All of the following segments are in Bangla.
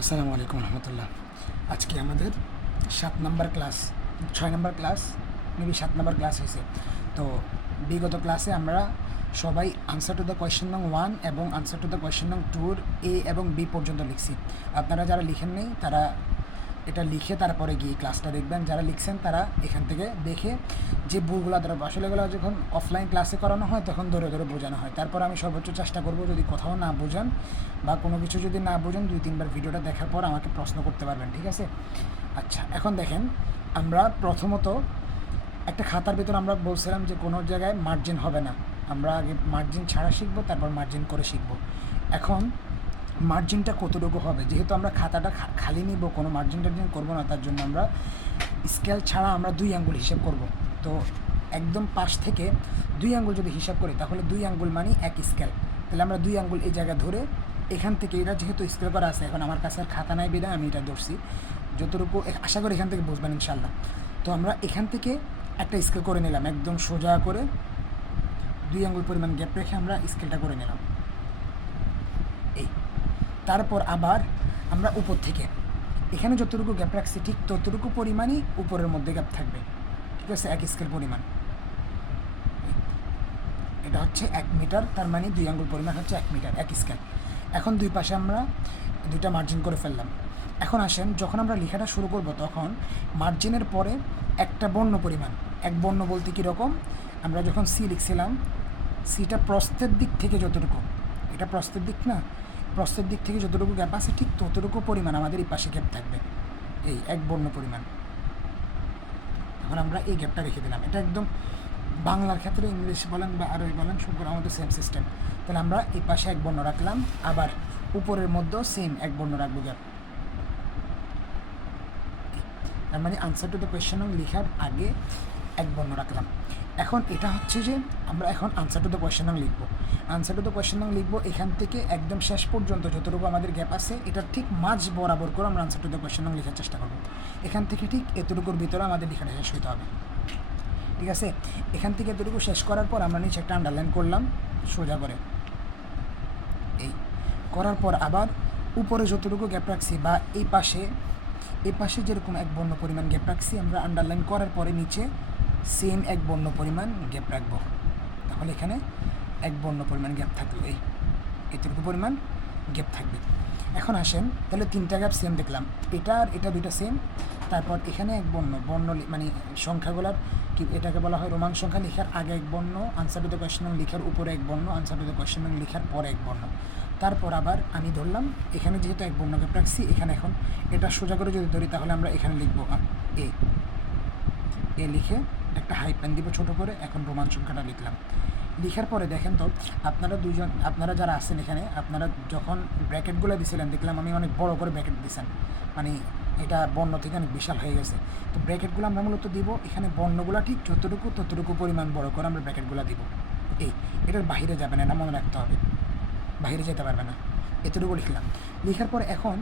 আসসালামু আলাইকুম রহমতুল্লাহ। আজকে আমাদের 7 নম্বর ক্লাস, 6 নম্বর ক্লাস, মেবি 7 নম্বর ক্লাস হয়েছে। তো বিগত ক্লাসে আমরা সবাই আনসার টু দ্য কোয়েশ্চেন নং 1 এবং আনসার টু দ্য কোয়েশ্চেন নং 2 এ এবং বি পর্যন্ত লিখছি। আপনারা যারা লিখেন নেই তারা এটা লিখে তারপরে গিয়ে ক্লাসটা দেখবেন, যারা লিখছেন তারা এখান থেকে দেখে যে বইগুলো ধরো আসলে এগুলো যখন অফলাইন ক্লাসে করানো হয় তখন ধরে ধরে বোঝানো হয়। তারপর আমি সর্বোচ্চ চেষ্টা করব, যদি কোথাও না বোঝান বা কোনো কিছু যদি না বোঝেন 2-3বার ভিডিওটা দেখার পর আমাকে প্রশ্ন করতে পারবেন, ঠিক আছে? আচ্ছা, এখন দেখেন, আমরা প্রথমত একটা খাতার ভিতর আমরা বলছিলাম যে কোনো জায়গায় মার্জিন হবে না, আমরা আগে মার্জিন ছাড়া শিখবো, তারপর মার্জিন করে শিখবো। এখন মার্জিনটা কতটুকু হবে, যেহেতু আমরা খাতাটা খালি নিব, কোনো মার্জিন টার্জিন করবো না, তার জন্য আমরা স্কেল ছাড়া আমরা 2 আঙ্গুল হিসেব করব। তো একদম পাশ থেকে 2 আঙ্গুল যদি হিসাব করি তাহলে 2 আঙ্গুল মানে 1 স্কেল। তাহলে আমরা 2 আঙ্গুল এই জায়গা ধরে এখান থেকে, এটা যেহেতু স্কেল করা আছে, এখন আমার কাছে আর খাতা নাই বেড়ে আমি এটা ধরছি যতটুকু, আশা করি এখান থেকে বুঝবেন ইনশাল্লাহ। তো আমরা এখান থেকে একটা স্কেল করে নিলাম, একদম সোজা করে 2 আঙ্গুল পরিমাণ গ্যাপ রেখে আমরা স্কেলটা করে নিলাম এই। তারপর আবার আমরা উপর থেকে এখানে যতটুকু গ্যাপ রাখছি ঠিক ততটুকু পরিমাণই উপরের মধ্যে গ্যাপ থাকবে, ঠিক আছে? 1 স্কেল পরিমাণ, এটা হচ্ছে 1 মিটার, তার মানে 2 আঙ্গুল পরিমাণ হচ্ছে 1 মিটার, 1 স্কেল। এখন দুই পাশে আমরা 2টা মার্জিন করে ফেললাম। এখন আসেন, যখন আমরা লেখাটা শুরু করব তখন মার্জিনের পরে একটা বর্ণ পরিমাণ, এক বর্ণ বলতে কীরকম, আমরা যখন সি লিখছিলাম, সিটা প্রস্থের দিক থেকে যতটুকু, এটা প্রস্থের দিক না, প্রস্থের দিক থেকে যতটুকু গ্যাপ আছে ঠিক ততটুকু পরিমাণ আমাদের এই পাশে গ্যাপ থাকবে, এই এক বর্ণ পরিমাণ। এখন আমরা এই গ্যাপটা রেখে দিলাম। এটা একদম বাংলার ক্ষেত্রে ইংলিশ বলেন বা আরবি বলেন সবগুলো আমাদের সেম সিস্টেম। তাহলে আমরা এই পাশে এক বর্ণ রাখলাম, আবার উপরের মধ্যেও সেম এক বর্ণ রাখবো গ্যাপ। তার মানে আনসার টু দ্য কোয়েশ্চেন লেখার আগে এক বর্ণ রাখলাম। এখন এটা হচ্ছে যে আমরা এখন আনসার টু দ্য কোয়েশ্চেন লিখবো। আনসার টু দ্য কোয়েশ্চেন লিখবো এখান থেকে একদম শেষ পর্যন্ত যতটুকু আমাদের গ্যাপ আছে এটার ঠিক মাঝ বরাবর করে আমরা আনসার টু দ্য কোয়েশ্চেন লেখার চেষ্টা করবো। এখান থেকে ঠিক এতটুকুর ভিতরে আমাদের লেখাটা শেষ হতে হবে, ঠিক আছে? এখান থেকে এতটুকু শেষ করার পর আমরা নিচে একটা আন্ডারলাইন করলাম সোজা করে, এই করার পর আবার উপরে যতটুকু গ্যাপ রাখছি বা এই পাশে যেরকম এক বর্ণ পরিমাণ গ্যাপ রাখছি, আমরা আন্ডারলাইন করার পরে নিচে সেম এক বর্ণ পরিমাণ গ্যাপ রাখবো। তাহলে এখানে এক বর্ণ পরিমাণ গ্যাপ থাকবে, এতটুকু পরিমাণ গ্যাপ থাকবে। এখন আসেন, তাহলে 3টা গ্যাপ সেম দেখলাম, এটা আর এটা 2টা সেম। তারপর এখানে এক বর্ণ মানে সংখ্যাগুলোর কি, এটাকে বলা হয় রোমান সংখ্যা, লেখার আগে এক বর্ণ, আনসার টু দ্য কোয়েশ্চেন লেখার উপরে এক বর্ণ, আনসার টু দ্য কোয়েশ্চেন লেখার পরে এক বর্ণ। তারপর আবার আমি ধরলাম এখানে যেহেতু এক বর্ণ গ্যাপ রাখছি, এখানে এখন এটা সোজা করে যদি ধরি তাহলে আমরা এখানে লিখবো এ লিখে একটা হাইপেন দিব ছোটো করে। এখন রোমান সংখ্যাটা লিখলাম, লিখার পরে দেখেন তো আপনারা যারা আছেন এখানে, আপনারা যখন ব্র্যাকেটগুলো দিয়েছিলেন দেখলাম আমি অনেক বড় করে ব্র্যাকেট দিয়েছেন, মানে এটা বর্ণ থেকে অনেক বিশাল হয়ে গেছে। তো ব্র্যাকেটগুলো আমরা মূলত দিব এখানে বর্ণগুলো ঠিক ততটুকু পরিমাণ বড় করে আমরা ব্র্যাকেটগুলো দিব। এটার বাইরে যাবে না, এটা মনে রাখতে হবে, বাইরে যেতে পারবে না। এতটুকু লিখলাম, লেখার পর এখন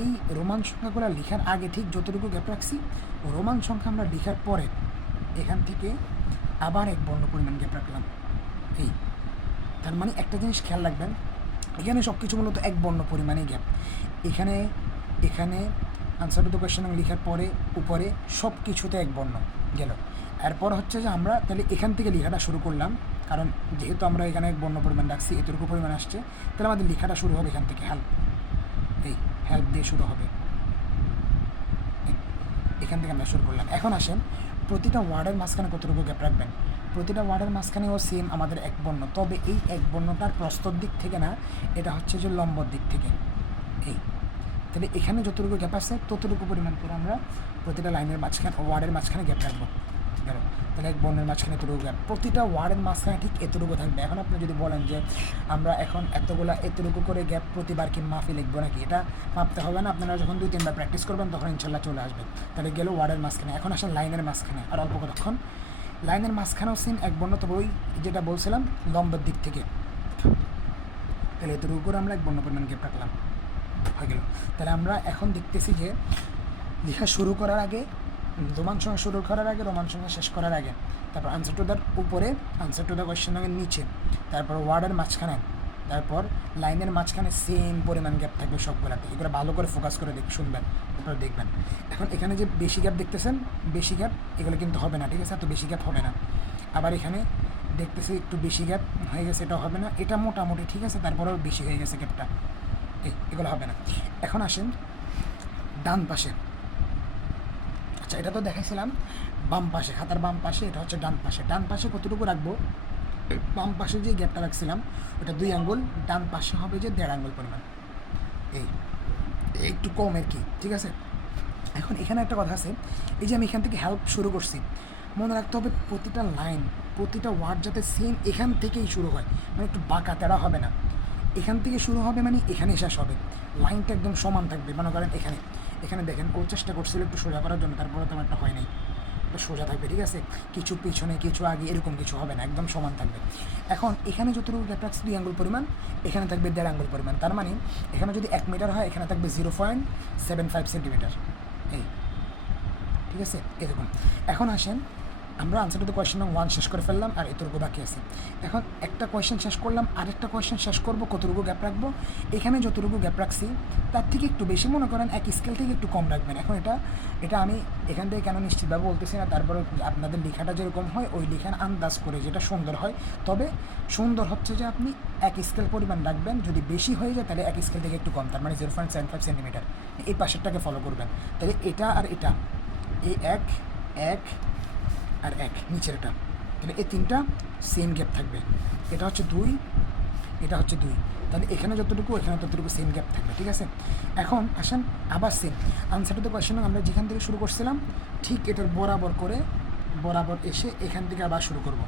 এই রোমান সংখ্যাগুলো লেখার আগে ঠিক যতটুকু গ্যাপ রাখছি, রোমান সংখ্যা আমরা লেখার পরে এখান থেকে আবার এক বর্ণ পরিমাণ গ্যাপ রাখলাম, এই। তার মানে একটা জিনিস খেয়াল রাখবেন, এখানে সব কিছু মূলত এক বর্ণ পরিমাণে গ্যাপ। এখানে আনসার টু দ্য কোয়েশ্চেন লেখার পরে উপরে সব কিছুতে এক বর্ণ গেল। এরপর হচ্ছে যে আমরা তাহলে এখান থেকে লেখাটা শুরু করলাম, কারণ যেহেতু আমরা এখানে এক বর্ণ পরিমাণ রাখছি, এতটুকু পরিমাণ আসছে, তাহলে আমাদের লেখাটা শুরু হবে এখান থেকে হেল্প দিয়ে শুরু হবে, এখান থেকে আমরা শুরু করলাম। এখন আসেন, প্রতিটা ওয়ার্ডের মাঝখানে কতটুকু গ্যাপ রাখবেন। প্রতিটা ওয়ার্ডের মাঝখানেও সেম আমাদের এক বর্ণ, তবে এই এক বর্ণটার প্রস্থর দিক থেকে না, এটা হচ্ছে যে লম্বর দিক থেকে, তাহলে এখানে যতটুকু গ্যাপ আছে ততটুকু পরিমাণ করে আমরা প্রতিটা লাইনের মাঝখানে ওয়ার্ডের মাঝখানে গ্যাপ রাখবো, গেল। তাহলে এক বর্ণের মাঝখানে এতটুকু গ্যাপ, প্রতিটা ওয়ার্ডের মাঝখানে ঠিক এতটুকু থাকবে। এখন আপনি যদি বলেন যে আমরা এখন এতটুকু করে গ্যাপ প্রতিবার কি মাফি লিখবো নাকি, এটা মাপতে হবে না, আপনারা যখন 2-3বার প্র্যাকটিস করবেন তখন ইনশাল্লাহ চলে আসবে। তাহলে গেল ওয়ার্ডের মাঝখানে। এখন আসেন লাইনের মাঝখানে, আর অল্প কতক্ষণ লাইনের মাঝখানেও সেম এক বর্ণ, তবে ওই যেটা বলছিলাম লম্বের দিক থেকে, তাহলে এতটুকু করে আমরা এক বর্ণ পরিমাণ গ্যাপ রাখলাম, হয়ে গেল। তাহলে আমরা এখন দেখতেছি যে লেখা শুরু করার আগে, রোমান সংখ্যা শুরু করার আগে, রোমান সংখ্যা শেষ করার আগে, তারপর আনসার টু দ্য উপরে, আনসার টু দ্য কোয়েশ্চেন নিচে, তারপর ওয়ার্ডের মাঝখানে তারপর লাইনের মাঝখানে সেম পরিমাণ গ্যাপ থাকবে সবগুলাতে। এগুলো ভালো করে ফোকাস করে শুনবেন, তারপর দেখবেন। এখন এখানে যে বেশি গ্যাপ দেখতেছেন, বেশি গ্যাপ এগুলো কিন্তু হবে না, ঠিক আছে? এত বেশি গ্যাপ হবে না। আবার এখানে দেখতেছি একটু বেশি গ্যাপ হয়ে গেছে, এটাও হবে না। এটা মোটামুটি ঠিক আছে, তারপরেও বেশি হয়ে গেছে গ্যাপটা, এগুলো হবে না। এখন আসেন ডান পাশে। আচ্ছা, এটা তো দেখাইছিলাম বাম পাশে, খাতার বাম পাশে, এটা হচ্ছে ডান পাশে। ডান পাশে কতটুকু রাখবো? বাম পাশে যে গ্যাপটা রাখছিলাম ওটা 2 আঙ্গুল, ডান পাশে হবে যে 1.5 আঙ্গুল পরিমাণ, এই একটু কম আর কি, ঠিক আছে? এখন এখানে একটা কথা আছে, এই যে আমি এখান থেকে হেল্প শুরু করছি, মনে রাখতে হবে প্রতিটা লাইন, প্রতিটা ওয়ার্ড যাতে সেম এখান থেকেই শুরু হয়, মানে একটু বাঁকা তেড়া হবে না। এখান থেকে শুরু হবে মানে এখানে শেষ হবে, লাইনটা একদম সমান থাকবে। মনে করেন এখানে এখানে দেখেন ও চেষ্টা করছিল একটু সোজা করার জন্য, তারপরে তেমন একটা হয় নাই, এটা সোজা থাকবে, ঠিক আছে? কিছু পিছনে কিছু আগে এরকম কিছু হবে না, একদম সমান থাকবে। এখন এখানে যতটুকু গ্যাপ রাখছে 2 আঙ্গুল পরিমাণ, এখানে থাকবে 1.5 আঙ্গুল পরিমাণ। তার মানে এখানে যদি 1 মিটার হয়, এখানে থাকবে 0.75 সেন্টিমিটার, এই, ঠিক আছে? এরকম। এখন আসেন আমরা আনসার টু দ্য কোয়েশ্চেন নং 1 শেষ করে ফেললাম, আর এতটুকু বাকি আছে। এখন একটা কোয়েশ্চেন শেষ করলাম, আরেকটা কোয়েশ্চেন শেষ করবো, কতটুকু গ্যাপ রাখবো? এখানে যতটুকু গ্যাপ রাখছি তার থেকে একটু বেশি, মনে করেন এক স্কেল থেকে একটু কম রাখবেন। এখন এটা আমি এখান থেকে কেন নিশ্চিতভাবে বলতেছি না, তারপরে আপনাদের লেখাটা যেরকম হয় ওই লেখার আন্দাজ করে যেটা সুন্দর হয়। তবে সুন্দর হচ্ছে যে আপনি এক স্কেল পরিমাণ রাখবেন, যদি বেশি হয়ে যায় তাহলে এক স্কেল থেকে একটু কম, তার মানে 0.75 সেন্টিমিটার। এই পাশেরটাকে ফলো করবেন, তাহলে এটা আর এটা, এই এক আর এক নিচের এটা, তাহলে এই 3টা সেম গ্যাপ থাকবে। এটা হচ্ছে 2, এটা হচ্ছে 2, তাহলে এখানে যতটুকু এখানে ততটুকু সেম গ্যাপ থাকবে, ঠিক আছে? এখন আসেন আবার same answer to the question আমরা যেখান থেকে শুরু করছিলাম ঠিক এটার বরাবর করে, বরাবর এসে এখান থেকে আবার শুরু করব।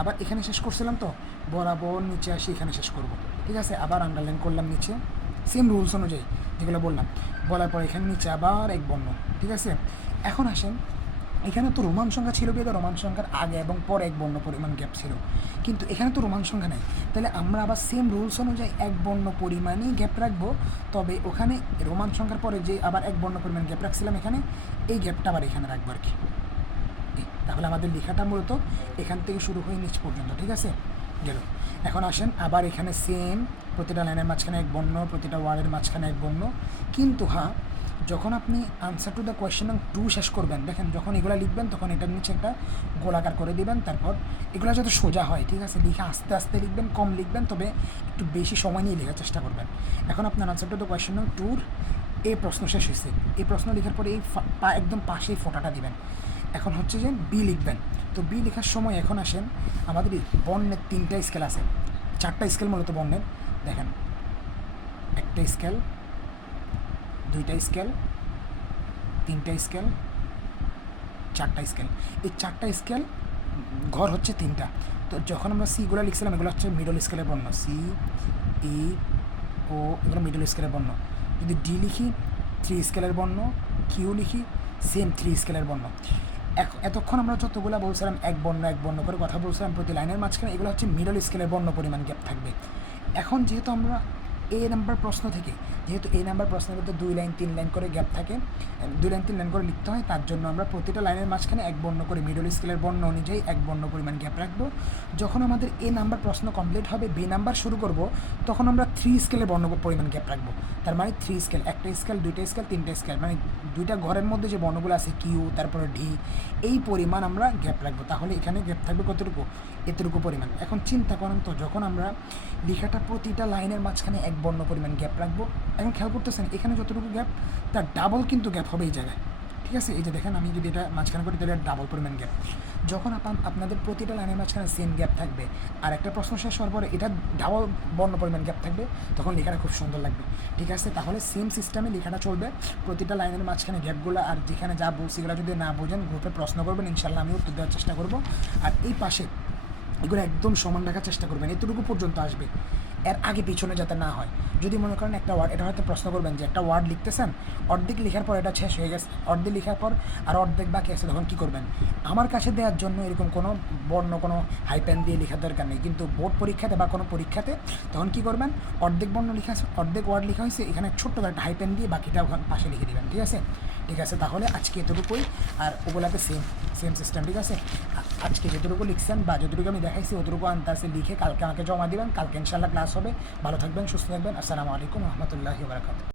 আবার এখানে শেষ করছিলাম তো, বরাবর নিচে আসি এখানে শেষ করব, ঠিক আছে? আবার আন্ডারলাইন করলাম নিচে, সেম রুলস অনুযায়ী যেগুলো বললাম, বলার পর এখানে নিচে আবার এক বর্ণ, ঠিক আছে? এখন আসেন এখানে তো রোমান সংখ্যা ছিল, বিয়ে রোমান সংখ্যার আগে এবং পরে এক বর্ণ পরিমাণ গ্যাপ ছিল, কিন্তু এখানে তো রোমান সংখ্যা নেই। তাহলে আমরা আবার সেম রুলস অনুযায়ী এক বর্ণ পরিমাণই গ্যাপ রাখবো, তবে ওখানে রোমান সংখ্যার পরে যে আবার এক বর্ণ পরিমাণ গ্যাপ রাখছিলাম এখানে, এই গ্যাপটা আবার এখানে রাখবো আর কি। তাহলে আমাদের লেখাটা মূলত এখান থেকে শুরু হয়ে নিচ পর্যন্ত, ঠিক আছে? গেল। এখন আসেন আবার এখানে সেম, প্রতিটা লাইনের মাঝখানে এক বর্ণ, প্রতিটা ওয়ার্ডের মাঝখানে এক বর্ণ। কিন্তু হ্যাঁ, যখন আপনি আনসার টু দ্য কোয়েশ্চেন নং 2 শেষ করবেন, দেখেন যখন এগুলো লিখবেন তখন এটার নিচে একটা গোলাকার করে দিবেন, তারপর এগুলো যাতে সোজা হয়, ঠিক আছে? লিখে আস্তে আস্তে লিখবেন, কম লিখবেন, তবে একটু বেশি সময় নিয়ে লেখার চেষ্টা করবেন। এখন আপনার আনসার টু দ্য কোয়েশ্চেন নং 2 এই প্রশ্ন শেষ হয়েছে। এই প্রশ্ন লেখার পরে এই একদম পাশেই ফোঁটাটা দিবেন। এখন হচ্ছে যে বি লিখবেন। তো বি লেখার সময় এখন আসেন আমাদের বর্ণের 3টা স্কেল আছে, 4টা স্কেল মূলত বর্ণের, দেখেন 1টা স্কেল, 2টা স্কেল, 3টা স্কেল, 4টা স্কেল। এই 4টা স্কেল ঘর হচ্ছে 3টা। তো যখন আমরা সিগুলো লিখছিলাম এগুলো হচ্ছে মিডল স্কেলের বর্ণ, সি, ই, ও, এগুলো মিডল স্কেলের বর্ণ। যদি ডি লিখি 3 স্কেলের বর্ণ, কিউ লিখি সেম 3 স্কেলের বর্ণ। এতক্ষণ আমরা যতগুলো বলছিলাম এক বর্ণ করে কথা বলছিলাম প্রতি লাইনের মাঝখানে, এগুলো হচ্ছে মিডল স্কেলের বর্ণ পরিমাণ গ্যাপ থাকবে। এখন যেহেতু আমরা এ নাম্বার প্রশ্ন থেকে, যেহেতু এই নাম্বার প্রশ্নের মধ্যে 2 লাইন 3 লাইন করে গ্যাপ থাকে, 2 লাইন 3 লাইন করে লিখতে হয়, তার জন্য আমরা প্রতিটা লাইনের মাঝখানে এক বর্ণ করে মিডল স্কেলের বর্ণ অনুযায়ী এক বর্ণ পরিমাণ গ্যাপ রাখবো। যখন আমাদের এ নাম্বার প্রশ্ন কমপ্লিট হবে, বি নাম্বার শুরু করব, তখন আমরা 3 স্কেলের বর্ণ পরিমাণ গ্যাপ রাখবো। তার মানে 3 স্কেল, 1টা স্কেল, 2টা স্কেল, 3টা স্কেল, মানে 2টা ঘরের মধ্যে যে বর্ণগুলো আছে কিউ, তারপরে ডি, এই পরিমাণ আমরা গ্যাপ রাখবো। তাহলে এখানে গ্যাপ থাকবে কতটুকু? এতটুকু পরিমাণ। এখন চিন্তা করেন তো, যখন আমরা লেখাটা প্রতিটা লাইনের মাঝখানে এক বর্ণ পরিমাণ গ্যাপ রাখবো, এখন খেয়াল করতেছেন এখানে যতটুকু গ্যাপ তার ডাবল কিন্তু গ্যাপ হবে এই জায়গায়, ঠিক আছে? এই যে দেখেন আমি যদি এটা মাঝখানে করি তাহলে ডাবল পরিমাণ গ্যাপ। যখন আপনাদের প্রতিটা লাইনের মাঝখানে সেম গ্যাপ থাকবে আর একটা প্রশ্ন শেষ হওয়ার পরে এটা ডাবল বর্ণ পরিমাণ গ্যাপ থাকবে, তখন লেখাটা খুব সুন্দর লাগবে, ঠিক আছে? তাহলে সেম সিস্টেমে লেখাটা চলবে, প্রতিটা লাইনের মাঝখানে গ্যাপগুলো, আর যেখানে যা বলছি এগুলো যদি না বোঝেন গ্রুপে প্রশ্ন করবেন, ইনশাল্লাহ আমি উত্তর দেওয়ার চেষ্টা করব। আর এই পাশে এগুলো একদম সমান রাখার চেষ্টা করবেন, এতটুকু পর্যন্ত আসবে, এর আগে পিছনে যাতে না হয়। যদি মনে করেন একটা ওয়ার্ড, এটা হয়তো প্রশ্ন করবেন যে একটা ওয়ার্ড লিখতেছেন, অর্ধেক লেখার পর এটা শেষ হয়ে গেছে, অর্ধেক লেখার পর আর অর্ধেক বাকি আছে, তখন কী করবেন? আমার কাছে দেওয়ার জন্য এরকম কোনো বর্ণ, কোনো হাইপেন দিয়ে লেখার দরকার নেই, কিন্তু বোর্ড পরীক্ষাতে বা কোনো পরীক্ষাতে তখন কী করবেন? অর্ধেক বর্ণ লেখা আছে, অর্ধেক ওয়ার্ড লেখা হয়েছে, এখানে ছোট্ট একটা হাইপেন দিয়ে বাকিটা ওখানে পাশে লিখে দেবেন, ঠিক আছে? ঠিক আছে, তাহলে আজকে এতটুকুই, আর ওগুলাতে সেম সিস্টেম। ঠিক আছে, আজকে যতটুকু লিখছেন বা যতটুকু আমি দেখাইছি অতটুকু আনতে আছে লিখে কালকে আমাকে জমা দিবেন। কালকে ইনশাল্লাহ ক্লাস হবে। ভালো থাকবেন, সুস্থ থাকবেন। আসসালামু আলাইকুম রহমতুল্লাহি ওয়া বারাকাতুহু।